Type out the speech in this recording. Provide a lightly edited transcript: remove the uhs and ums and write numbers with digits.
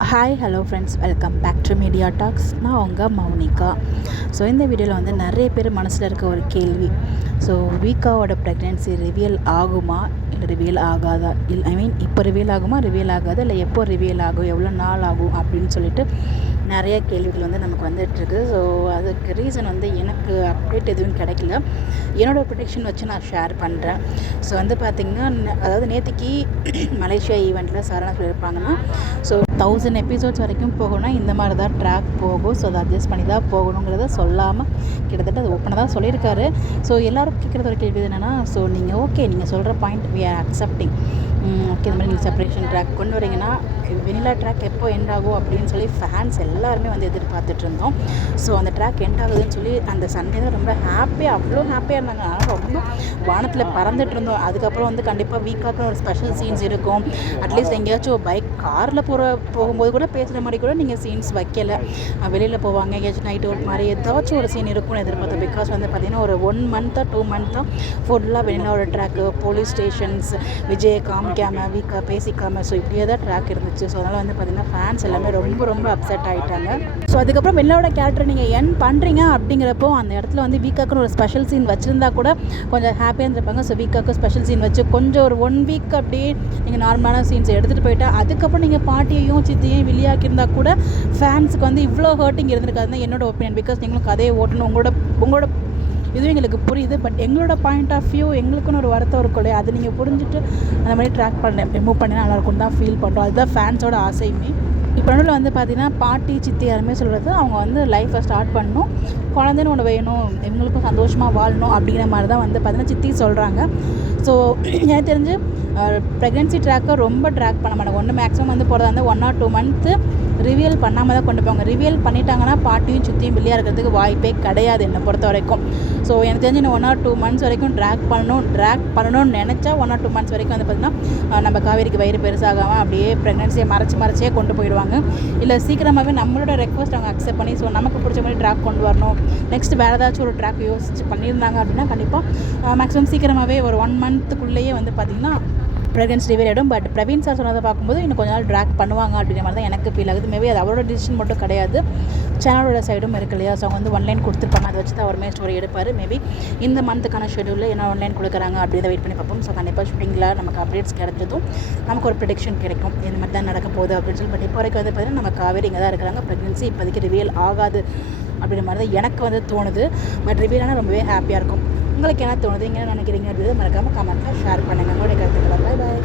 Hi hello friends, welcome back to Media Talks. நான் உங்கள் Mounika. So இந்த வீடியோவில் வந்து நிறைய பேர் மனசில் இருக்க ஒரு கேள்வி. ஸோ வீக்காவோட ப்ரெக்னென்சி ரிவீல் ஆகுமா இல்லை ரிவீல் ஆகாதா, இப்போ ரிவீல் ஆகுமா ரிவீல் ஆகாதா, இல்லை எப்போ ரிவீல் ஆகும், எவ்வளோ நாள் ஆகும் அப்படின்னு சொல்லிட்டு நிறைய கேள்விகள் வந்து நமக்கு வந்துட்டுருக்கு. ஸோ அதுக்கு ரீசன் வந்து எனக்கு அப்டேட் எதுவும் கிடைக்கல. என்னோடய ப்ரொடிக்ஷன் வச்சு நான் ஷேர் பண்ணுறேன். ஸோ வந்து பார்த்திங்கன்னா, அதாவது நேற்றுக்கு மலேசியா ஈவெண்ட்டில் சரணா சொல்லியிருப்பாங்கன்னா, ஸோ 1000 எபிசோட்ஸ் வரைக்கும் போகணும்னா இந்த மாதிரி தான் ட்ராக் போகும். ஸோ அதை அட்ஜஸ்ட் பண்ணி தான் போகணுங்கிறத சொல்லாமல் கிட்டத்தட்ட அது ஓப்பனாக தான் சொல்லியிருக்காரு. ஸோ எல்லோரும் கேட்குறது ஒரு கேள்வி என்னென்னா, ஸோ நீங்கள் சொல்கிற point we are accepting. Okay, இந்த மாதிரி நீங்கள் செப்பரேஷன் ட்ராக் கொண்டு வரீங்கன்னா வெனிலா ட்ராக் எப்போ எண்ட் ஆகும் அப்படின்னு சொல்லி ஃபேன்ஸ் எல்லாருமே வந்து எதிர்பார்த்துட்டு இருந்தோம். ஸோ அந்த ட்ராக் எண்ட் ஆகுதுன்னு சொல்லி அந்த சண்டே தான் ரொம்ப அவ்வளோ ஹாப்பியாக இருந்தாங்க. ஆனால் ரொம்ப வானத்தில் பறந்துட்டு இருந்தோம். அதுக்கப்புறம் வந்து கண்டிப்பாக வீக்காக்குன்னு ஒரு ஸ்பெஷல் சீன்ஸ் இருக்கும். அட்லீஸ்ட் எங்கேயாச்சும் காரில் போகும்போது கூட பேசுகிற மாதிரி கூட நீங்கள் சீன்ஸ் வைக்கலை. வெளியில் போவாங்க, எங்கேயாச்சும் நைட் அவுட் மாதிரி ஏதாச்சும் ஒரு சீன் இருக்கும்னு எதிர்பார்த்தோம். பிகாஸ் வந்து பார்த்திங்கன்னா ஒரு 1 மந்த்தாக 2 மந்த்தாக ஃபுல்லாக வெனிலாவோட ட்ராக்கு, போலீஸ் ஸ்டேஷன்ஸ், விஜயை காமிக்காமல் வீக்காக பேசிக்காமல், ஸோ இப்படியே தான் ட்ராக் இருந்துச்சு. ஸோ அதனால் வந்து பார்த்திங்கன்னா ஃபேன்ஸ் எல்லாமே ரொம்ப அப்செட் ஆகிட்டாங்க. ஸோ அதுக்கப்புறம் வெனிலாவோட கேரக்டர் நீங்கள் என் பண்ணுறீங்க அப்படிங்கிறப்போ அந்த இடத்துல வந்து வீக்காக்குன்னு ஒரு ஸ்பெஷல் சீன் வச்சுருந்தா கூட கொஞ்சம் ஹாப்பியாக இருந்திருப்பாங்க. ஸோ வீக்காக்கு ஸ்பெஷல் சீன் வச்சு கொஞ்சம் ஒரு 1 வீக் அப்படியே நீங்கள் நார்மலான சீன்ஸ் எடுத்துகிட்டு போயிட்டா, அதுக்கப்புறம் நீங்கள் பாட்டியையும் சித்தியையும் வெளியாக்கியிருந்தா கூட ஃபேன்ஸுக்கு வந்து இவ்வளோ ஹர்ட்டிங் இருந்திருக்காதுன்னு என்னோட ஒப்பீனியன். பிகாஸ் நீங்களும் கதையை ஓட்டணும், உங்களோட இதுவும் எங்களுக்கு புரியுது. பட் எங்களோட பாயிண்ட் ஆஃப் வியூ எங்களுக்குன்னு ஒரு வருத்தம் இருக்கும் இல்லையா, அது நீங்கள் புரிஞ்சுட்டு அந்த மாதிரி ட்ராக் ரிமூவ் பண்ணி நல்லாயிருக்கும் தான் ஃபீல் பண்ணுறோம். அதுதான் ஃபேன்ஸோட ஆசையுமே. இப்போ நடுவில் வந்து பார்த்திங்கன்னா பாட்டி சித்தி யாருமே சொல்கிறது, அவங்க வந்து லைஃப்பை ஸ்டார்ட் பண்ணணும், குழந்தைன்னு ஒன்று வேணும், இவங்களுக்கும் சந்தோஷமாக வாழணும் அப்படிங்கிற மாதிரி தான் வந்து பார்த்திங்கன்னா சித்தி சொல்கிறாங்க. ஸோ எனக்கு தெரிஞ்சு ப்ரெக்னென்சி ட்ராக்கை ரொம்ப ட்ராக் பண்ண மாட்டாங்க. ஒன்று மேக்ஸிமம் வந்து போகிறதா இருந்தால் 1 or 2 மந்த்து ரிவியல் பண்ணாமல் தான் கொண்டு போவாங்க. ரிவியல் பண்ணிட்டாங்கன்னா பாட்டியும் சித்தியும் வெளியாக இருக்கிறதுக்கு வாய்ப்பே கிடையாது என்னை பொறுத்த வரைக்கும். ஸோ எனக்கு தெரிஞ்சு இன்னும் 1 or 2 months வரைக்கும் ட்ராக் பண்ணணும்னு நினச்சா 1 or 2 months வரைக்கும் வந்து பார்த்திங்கன்னா நம்ம காவேரிக்கு வயிறு பெருசாகாமல் அப்படியே ப்ரெக்னென்சியை மறைச்சே கொண்டு போயிடுவாங்க. இல்லை சீக்கிரமாகவே நம்மளோட ரெக்வஸ்ட் அவங்க அக்செப்ட் பண்ணி, ஸோ நமக்கு பிடிச்ச மாதிரி ட்ராக் கொண்டு வரணும், நெக்ஸ்ட் வேறு ஏதாச்சும் ஒரு ட்ராக் யோசிச்சு பண்ணியிருந்தாங்க அப்படின்னா கண்டிப்பாக மேக்ஸிமம் சீக்கிரமாகவே ஒரு 1 monthக்குள்ளேயே வந்து பார்த்திங்கன்னா ப்ரெக்னென்சி ரிவீல் ஆகிடும். பட் பிரவீன் சார் சொன்னதை பார்க்கும்போது இன்னும் கொஞ்ச நாள் ட்ராக் பண்ணுவாங்க அப்படிங்கிற மாதிரி தான் எனக்கு ஃபீல் ஆகுது. மேபி அது அவரோட டிசிஷன் மட்டும் கிடையாது, சேனலோட சைடும் இருக்கு இல்லையா. ஸோ அவங்க வந்து 1 line கொடுத்துருப்பாங்க, அதை வச்சு தான் அவருமே ஸ்டோரி எடுப்பார். மேபி இந்த மந்த்துக்கான ஷெடியூலில் என்ன 1 line கொடுக்குறாங்க அப்படின்றத வெயிட் பண்ணி பார்ப்போம். ஸோ கண்டிப்பாக ஷூட்டிங்கில் நமக்கு அப்டேட்ஸ் கிடைச்சதும் நமக்கு ஒரு ப்ரெடிக்ஷன் கிடைக்கும், இந்த மாதிரி தான் நடக்க போகுது அப்படின்னு சொல்லி. பட் இப்போ வரைக்கும் வந்து பார்த்திங்கன்னா நம்ம காவேரி இங்கே தான் இருக்கிறாங்க. ப்ரெக்னென்சி இப்போதைக்கு ரிவீல் ஆகாது அப்படின்ற மாதிரி தான் எனக்கு வந்து தோணுது. பட் ரிவீல் ஆனால் ரொம்பவே ஹாப்பியாக இருக்கும். உங்களுக்கு என்ன தோணுது, என்ன நினைக்கிறீங்க அப்படின்றத மறக்காமல் கமெண்ட்டில் ஷேர் பண்ணுங்கள். உங்களுடைய கருத்துக்களை. பாய்.